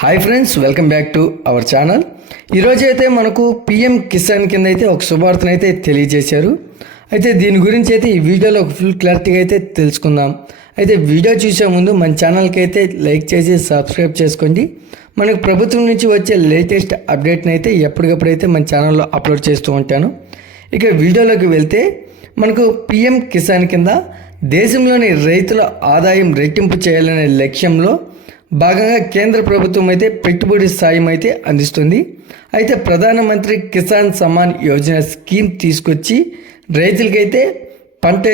Hi friends, welcome back to our channel. ఈరోజు అయితే మనకు పిఎం కిసాన్ కింద అయితే ఒక శుభార్తను అయితే తెలియజేశారు. అయితే దీని గురించి అయితే ఈ వీడియోలో ఒక ఫుల్ క్లారిటీగా అయితే తెలుసుకుందాం. అయితే వీడియో చూసే ముందు మన ఛానల్కి అయితే లైక్ చేసి సబ్స్క్రైబ్ చేసుకోండి. మనకు ప్రభుత్వం నుంచి వచ్చే లేటెస్ట్ అప్డేట్ని అయితే ఎప్పటికప్పుడు అయితే మన ఛానల్లో అప్లోడ్ చేస్తూ ఉంటాను. ఇక వీడియోలోకి వెళ్తే మనకు పిఎం కిసాన్ కింద దేశంలోని రైతుల ఆదాయం రెట్టింపు చేయాలనే లక్ష్యంలో భాగంగా కేంద్ర ప్రభుత్వం అయితే పెట్టుబడి సాయం అయితే అందిస్తుంది. అయితే ప్రధానమంత్రి కిసాన్ సమ్మాన్ యోజన స్కీమ్ తీసుకొచ్చి రైతులకైతే పంట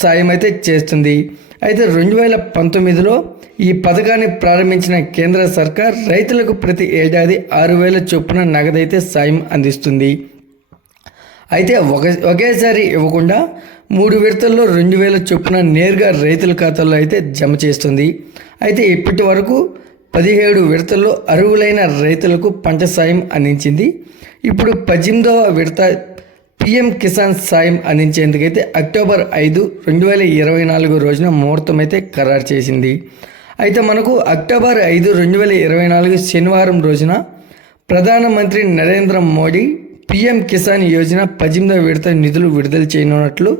సాయం అయితే చేస్తుంది. అయితే 2019లో ఈ పథకాన్ని ప్రారంభించిన కేంద్ర సర్కార్ రైతులకు ప్రతి ఏడాది 6,000 చొప్పున నగదైతే సాయం అందిస్తుంది. అయితే ఒకేసారి ఇవ్వకుండా 3 విడతల్లో 2,000 చొప్పున నేరుగా రైతుల ఖాతాల్లో అయితే జమ చేస్తుంది. అయితే ఇప్పటి వరకు 17 విడతల్లో అర్హులైన రైతులకు పంట సాయం అందించింది. ఇప్పుడు 18వ విడత పిఎం కిసాన్ సాయం అందించేందుకైతే అక్టోబర్ 5, 2024 రోజున ముహూర్తం అయితే ఖరారు చేసింది. అయితే మనకు అక్టోబర్ 5, 2024 శనివారం రోజున ప్రధానమంత్రి నరేంద్ర మోడీ పిఎం కిసాన్ యోజన 18వ విడత నిధులు విడుదల చేయనున్నట్లు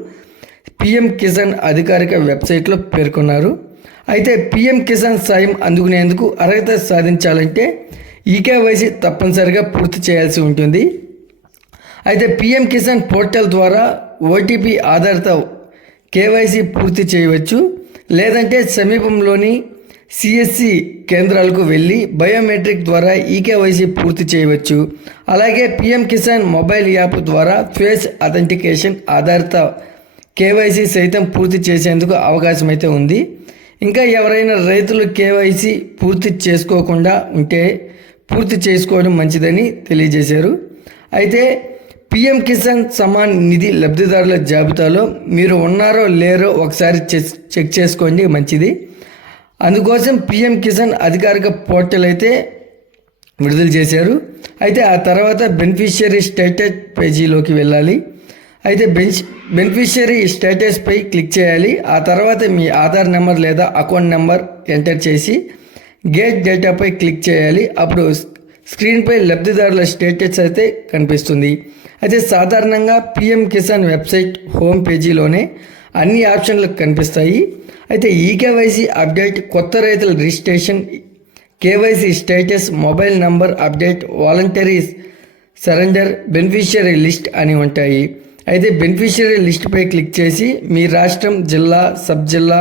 పిఎం కిసాన్ అధికారిక వెబ్సైట్లో పేర్కొన్నారు. అయితే పిఎం కిసాన్ సాయం అందుకునేందుకు అర్హత సాధించాలంటే ఈకేవైసీ తప్పనిసరిగా పూర్తి చేయాల్సి ఉంటుంది. అయితే పిఎం కిసాన్ పోర్టల్ ద్వారా ఓటీపీ ఆధారిత కేవైసీ పూర్తి చేయవచ్చు. లేదంటే సమీపంలోని సిఎస్సి కేంద్రాలకు వెళ్ళి బయోమెట్రిక్ ద్వారా ఈకేవైసీ పూర్తి చేయవచ్చు. అలాగే పిఎం కిసాన్ మొబైల్ యాప్ ద్వారా ఫేస్ అథెంటికేషన్ ఆధారిత కేవైసీ సైతం పూర్తి చేసేందుకు అవకాశం అయితే ఉంది. ఇంకా ఎవరైనా రైతులు కేవైసీ పూర్తి చేసుకోకుండా ఉంటే పూర్తి చేసుకోవడం మంచిదని తెలియజేశారు. అయితే పిఎం కిసాన్ సమ్మాన్ నిధి లబ్ధిదారుల జాబితాలో మీరు ఉన్నారో లేరో ఒకసారి చెక్ చేసుకోండి, మంచిది. అందుకోసం పిఎం కిసాన్ అధికారిక పోర్టల్ అయితే విడుదల చేశారు. అయితే ఆ తర్వాత బెనిఫిషియరీ స్టేటస్ పేజీలోకి వెళ్ళాలి. అయితే బెనిఫిషియరీ స్టేటస్పై క్లిక్ చేయాలి. ఆ తర్వాత మీ ఆధార్ నెంబర్ లేదా అకౌంట్ నెంబర్ ఎంటర్ చేసి గెట్ డేటాపై క్లిక్ చేయాలి. అప్పుడు స్క్రీన్పై లబ్ధిదారుల స్టేటస్ అయితే కనిపిస్తుంది. అయితే సాధారణంగా పిఎం కిసాన్ వెబ్సైట్ హోమ్ పేజీలోనే అన్ని ఆప్షన్లు కనిపిస్తాయి. అయితే ఈకేవైసీ అప్డేట్, కొత్త రైతుల registration, KYC status, mobile number update, voluntary surrender, beneficiary list అని ఉంటాయి. అయితే బెనిఫిషియరీ లిస్ట్పై క్లిక్ చేసి మీ రాష్ట్రం, జిల్లా, సబ్ జిల్లా,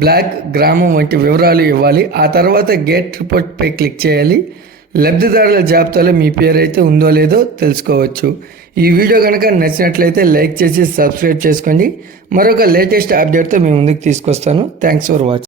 బ్లాక్, గ్రామం వంటి వివరాలు ఇవ్వాలి. ఆ తర్వాత గెట్ రిపోర్ట్పై క్లిక్ చేయాలి. లబ్ధిదారుల జాబితాలో మీ పేరు అయితే ఉందో లేదో తెలుసుకోవచ్చు. ఈ వీడియో కనుక నచ్చినట్లయితే లైక్ చేసి సబ్స్క్రైబ్ చేసుకోండి. మరొక లేటెస్ట్ అప్డేట్తో మీ ముందుకు తీసుకొస్తాను. Thanks for watching.